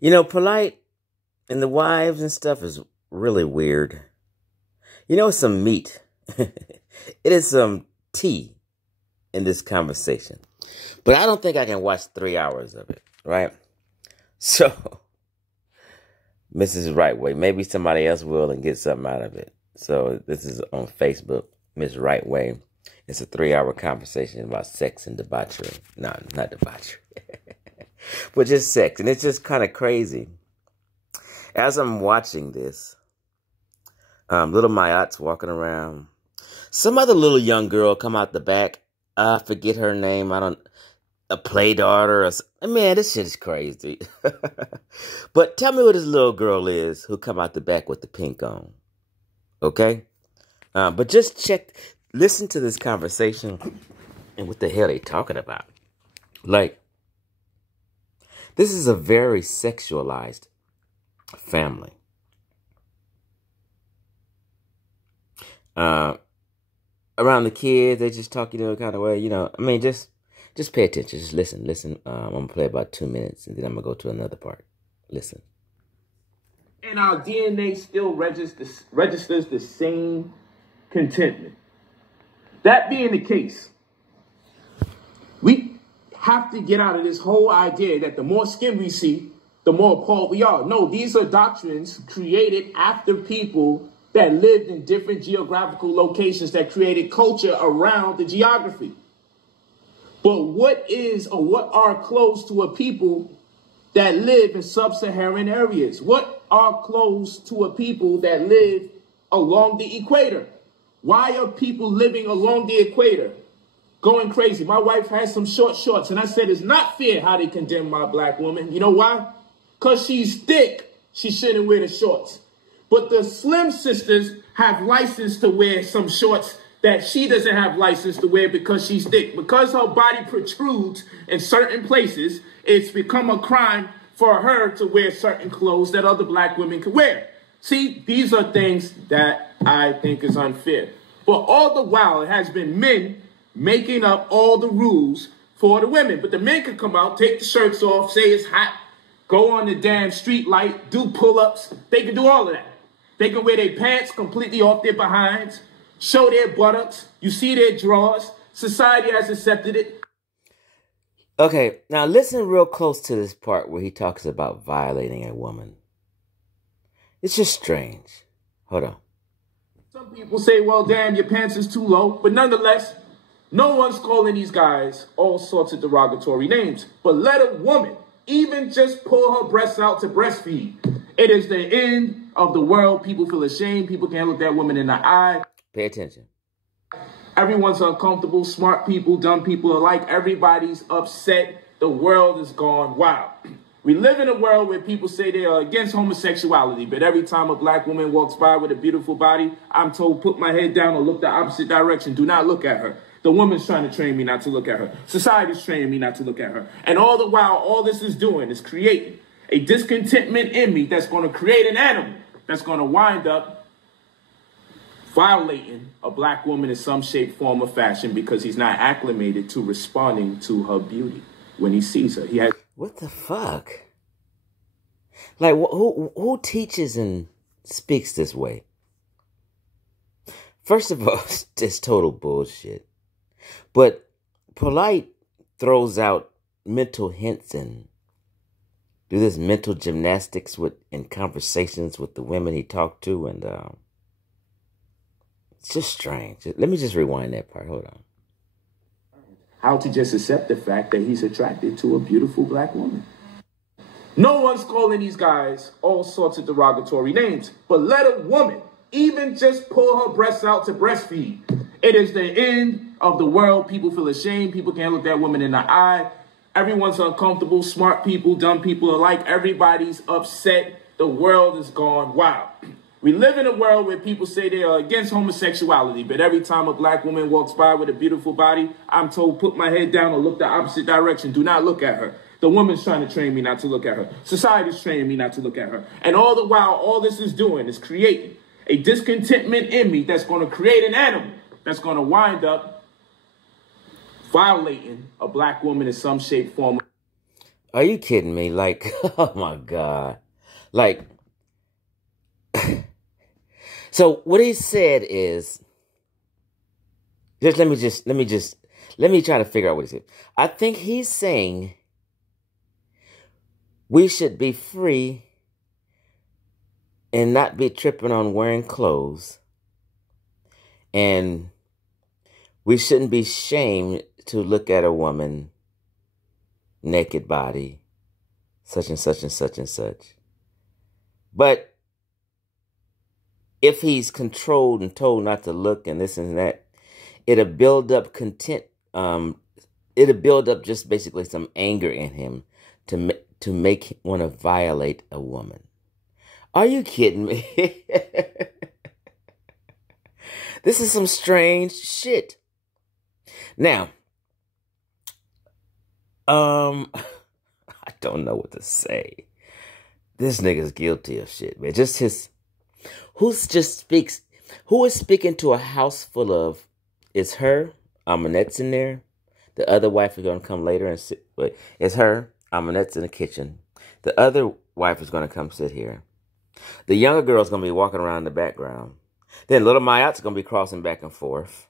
You know, Polight and the wives and stuff is really weird. You know, it's some meat. It is some tea in this conversation. But I don't think I can watch 3 hours of it, right? So, Mrs. Right Way, maybe somebody else will and get something out of it. So, this is on Facebook, Miss Right Way. It's a 3-hour conversation about sex and debauchery. No, not debauchery. But just sex. And it's just kind of crazy. As I'm watching this, little Mayat's walking around. Some other little young girl come out the back. I forget her name. A play daughter. Man, this shit is crazy. But tell me what this little girl is who come out the back with the pink on. Okay? But just listen to this conversation and what the hell they talking about. Like, this is a very sexualized family. Around the kids, they just talk, kind of way, I mean, just pay attention. Just listen. I'm going to play about 2 minutes, and then I'm going to go to another part. Listen. And our DNA still registers the same contentment. That being the case, we have to get out of this whole idea that the more skin we see, the more appalled we are. No, these are doctrines created after people that lived in different geographical locations that created culture around the geography. But what are close to a people that live in sub-Saharan areas? What are close to a people that live along the equator? Why are people living along the equator going crazy? My wife has some short shorts, and I said it's not fair how they condemn my black woman. You know why? Because she's thick, she shouldn't wear the shorts. But the slim sisters have license to wear some shorts that she doesn't have license to wear because she's thick. Because her body protrudes in certain places, it's become a crime for her to wear certain clothes that other black women can wear. See, these are things that I think is unfair. But all the while, it has been men making up all the rules for the women. But the men can come out, take the shirts off, say it's hot, go on the damn street light, do pull-ups. They can do all of that. They can wear their pants completely off their behinds, show their buttocks. You see their drawers. Society has accepted it. Okay, now listen real close to this part where he talks about violating a woman. It's just strange. Hold on. Some people say, well, damn, your pants is too low. But nonetheless, no one's calling these guys all sorts of derogatory names. But let a woman even just pull her breasts out to breastfeed. It is the end of the world. People feel ashamed. People can't look that woman in the eye. Pay attention. Everyone's uncomfortable. Smart people, dumb people alike. Everybody's upset. The world is gone wild. We live in a world where people say they are against homosexuality, but every time a black woman walks by with a beautiful body, I'm told, put my head down or look the opposite direction. Do not look at her. The woman's trying to train me not to look at her. Society's training me not to look at her. And all the while, all this is doing is creating a discontentment in me that's going to create an animal that's going to wind up violating a black woman in some shape, form, or fashion because he's not acclimated to responding to her beauty when he sees her. What the fuck? Like, who teaches and speaks this way? First of all, it's total bullshit. But Polight throws out mental hints and do this mental gymnastics in conversations with the women he talked to, and it's just strange. Let me just rewind that part. Hold on. How to just accept the fact that he's attracted to a beautiful black woman. No one's calling these guys all sorts of derogatory names, but let a woman even just pull her breasts out to breastfeed. It is the end of the world. People feel ashamed. People can't look that woman in the eye. Everyone's uncomfortable. Smart people, dumb people alike. Everybody's upset. The world is gone wild. We live in a world where people say they are against homosexuality, but every time a black woman walks by with a beautiful body, I'm told, put my head down or look the opposite direction. Do not look at her. The woman's trying to train me not to look at her. Society's training me not to look at her. And all the while, all this is doing is creating a discontentment in me that's going to create an animal that's going to wind up violating a black woman in some shape, form. Are you kidding me? Like, oh my God. Like, so what he said is, let me try to figure out what he said. I think he's saying we should be free and not be tripping on wearing clothes. And we shouldn't be shamed to look at a woman naked body, such and such and such and such. But if he's controlled and told not to look and this and that, it'll build up content. It'll build up just basically some anger in him to make him want to violate a woman. Are you kidding me? This is some strange shit. Now, I don't know what to say. This nigga's guilty of shit, man. Just his, who is speaking to a house full of, it's her, Amanette's in there. The other wife is going to come later and sit, wait, it's her, Amanette's in the kitchen. The other wife is going to come sit here. The younger girl's going to be walking around in the background. Then little Mayat's going to be crossing back and forth.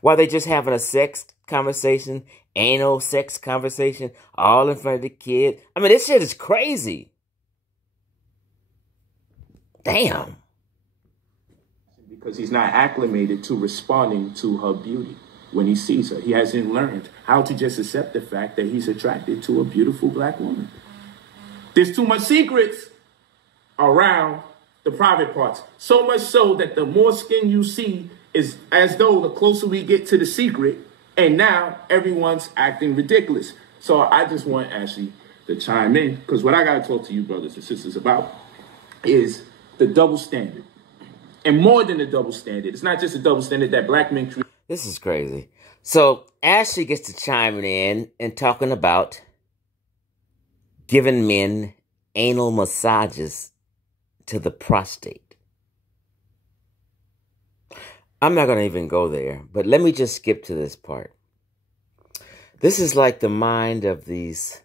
While they just having a sex conversation, anal sex conversation, all in front of the kid. I mean, this shit is crazy. Damn. Because he's not acclimated to responding to her beauty when he sees her. He hasn't learned how to just accept the fact that he's attracted to a beautiful black woman. There's too much secrets around the private parts. So much so that the more skin you see is as though the closer we get to the secret, and now everyone's acting ridiculous. So I just want Ashley to chime in, because what I got to talk to you brothers and sisters about is the double standard. And more than a double standard. It's not just a double standard that black men create. This is crazy. So Ashley gets to chiming in and talking about giving men anal massages to the prostate. I'm not going to even go there, but let me just skip to this part. This is like the mind of these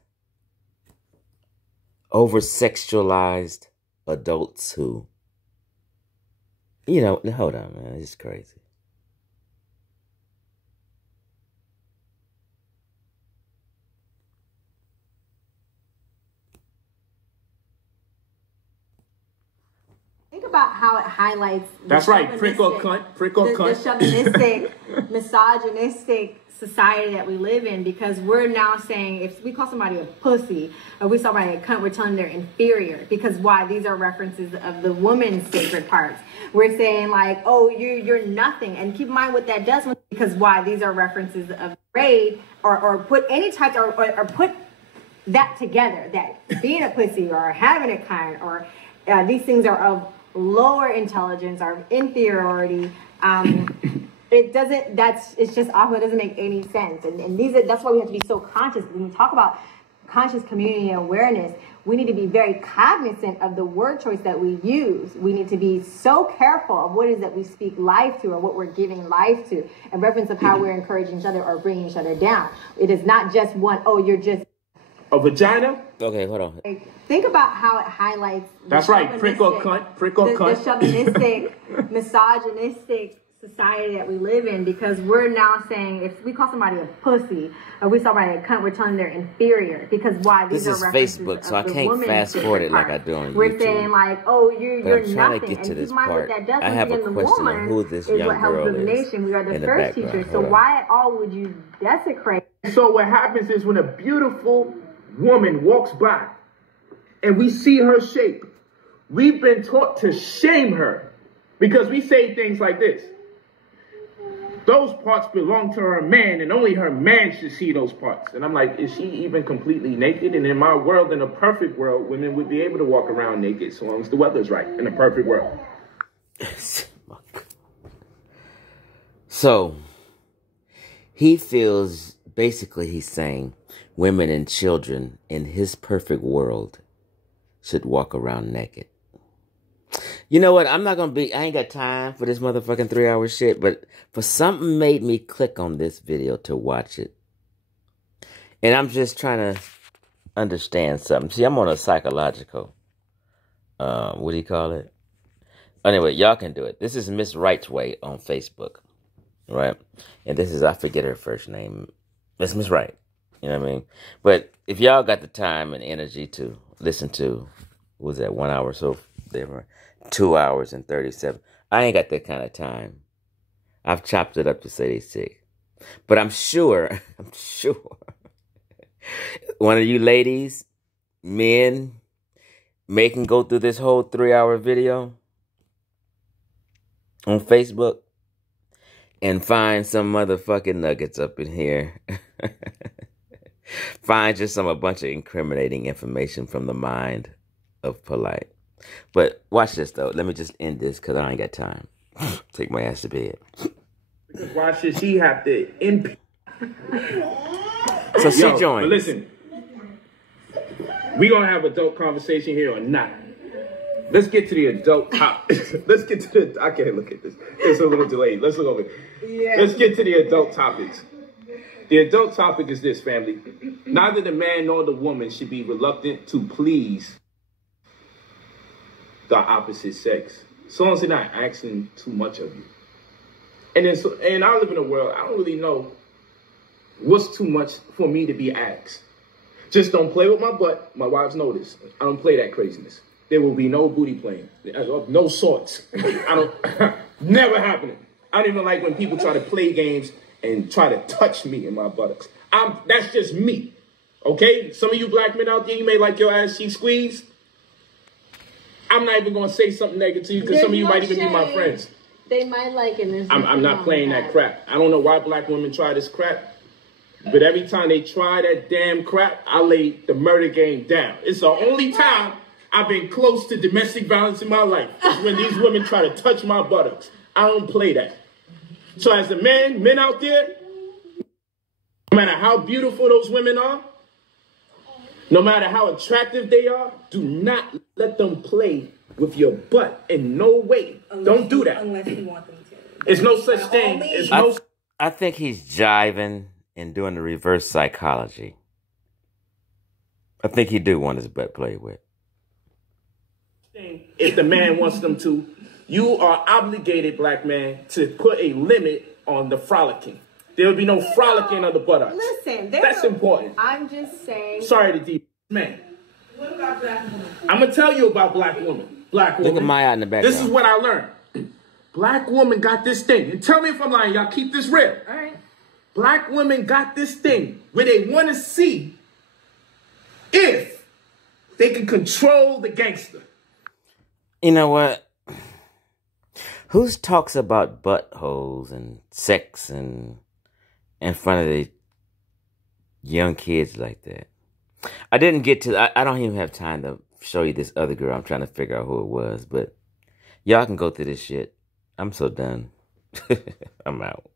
over-sexualized adults who, you know, hold on, man, it's crazy. Think about how it highlights. That's right, prick or cunt, prick or cunt. The chauvinistic, misogynistic society that we live in, because we're now saying if we call somebody a pussy or we call somebody a cunt, we're telling them they're inferior. Because why? These are references of the woman's sacred parts. We're saying like, oh, you're nothing. And keep in mind what that does, because why? These are references of grade or put any type or put that together, that being a pussy or having a cunt or these things are of lower intelligence or inferiority. It's just awful. It doesn't make any sense. And that's why we have to be so conscious. When we talk about conscious community awareness, we need to be very cognizant of the word choice that we use. We need to be so careful of what it is that we speak life to or what we're giving life to, in reference of how we're encouraging each other or bringing each other down. It is not just one, oh, you're just a vagina? Okay, hold on. Think about how it highlights. That's right, prick or cunt, prick or cunt. The chauvinistic, misogynistic society that we live in, because we're now saying if we call somebody a pussy or we call somebody a cunt, we're telling them they're inferior. Because why? These This is Facebook, so I can't fast forward it like I do on YouTube. We're saying like, oh, you're I'm trying nothing. to get to and this mind part. what that does. I have a question on who this young girl is. Nation. We are the in the first background. teachers. So why at all would you desecrate? So what happens is when a beautiful woman walks by and we see her shape, we've been taught to shame her because we say things like this: those parts belong to her man and only her man should see those parts. And I'm like, is she even completely naked? And in my world, in a perfect world, women would be able to walk around naked so long as the weather's right, in a perfect world. So he feels, basically he's saying women and children in his perfect world should walk around naked. You know what? I ain't got time for this motherfucking 3-hour shit, but for something made me click on this video to watch it. And I'm just trying to understand something. See, I'm on a psychological, what do you call it? Anyway, y'all can do it. This is Miss Wright's Way on Facebook, right? And this is, I forget her first name. It's Miss Wright. You know what I mean? But if y'all got the time and energy to listen to, what was that, 1 hour? So they were 2 hours and 37. I ain't got that kind of time. I've chopped it up to say they sick. But I'm sure, one of you ladies, men, can go through this whole 3-hour video on Facebook and find some motherfucking nuggets up in here. Find just a bunch of incriminating information from the mind of Polight. But watch this, though. Let me just end this because I ain't got time. Take my ass to bed. Because why should she have to So she joined. But listen, we going to have adult conversation here or not? Let's get to the adult topic. Let's get to the... I can't look at this. It's a little delayed. Let's look over it. Yeah. Let's get to the adult topics. The adult topic is this, family. Neither the man nor the woman should be reluctant to please the opposite sex, so long as they're not asking too much of you. And I live in a world, I don't really know what's too much for me to be asked. Just don't play with my butt. My wives know this. I don't play that craziness. There will be no booty playing. Of no sorts. Never happening. I don't even like when people try to play games and try to touch me in my buttocks. That's just me. Okay? Some of you black men out there, you may like your ass cheek squeezed. I'm not even going to say something negative to you because some of you might even be my friends. They might like it. I'm not playing that crap. I don't know why black women try this crap, but every time they try that damn crap, I lay the murder game down. It's the only time I've been close to domestic violence in my life is when these women try to touch my buttocks. I don't play that. So as a man, men out there, no matter how beautiful those women are, no matter how attractive they are, do not let them play with your butt in no way. Don't do that. Unless you want them to. It's no such thing. I think he's jiving and doing the reverse psychology. I think he do want his butt played with. If the man wants them to, you are obligated, black man, to put a limit on the frolicking. There will be no frolicking of the buttocks. Listen, that's important. I'm just saying. Sorry to deep man. What about black women? I'm gonna tell you about black women. Black women. Look at Maya in the background. This is what I learned. Black woman got this thing, and tell me if I'm lying. Y'all keep this real. All right. Black women got this thing where they want to see if they can control the gangster. You know what? Who talks about buttholes and sex and in front of the young kids like that? I didn't get to... I don't even have time to show you this other girl. I'm trying to figure out who it was. But y'all can go through this shit. I'm so done. I'm out.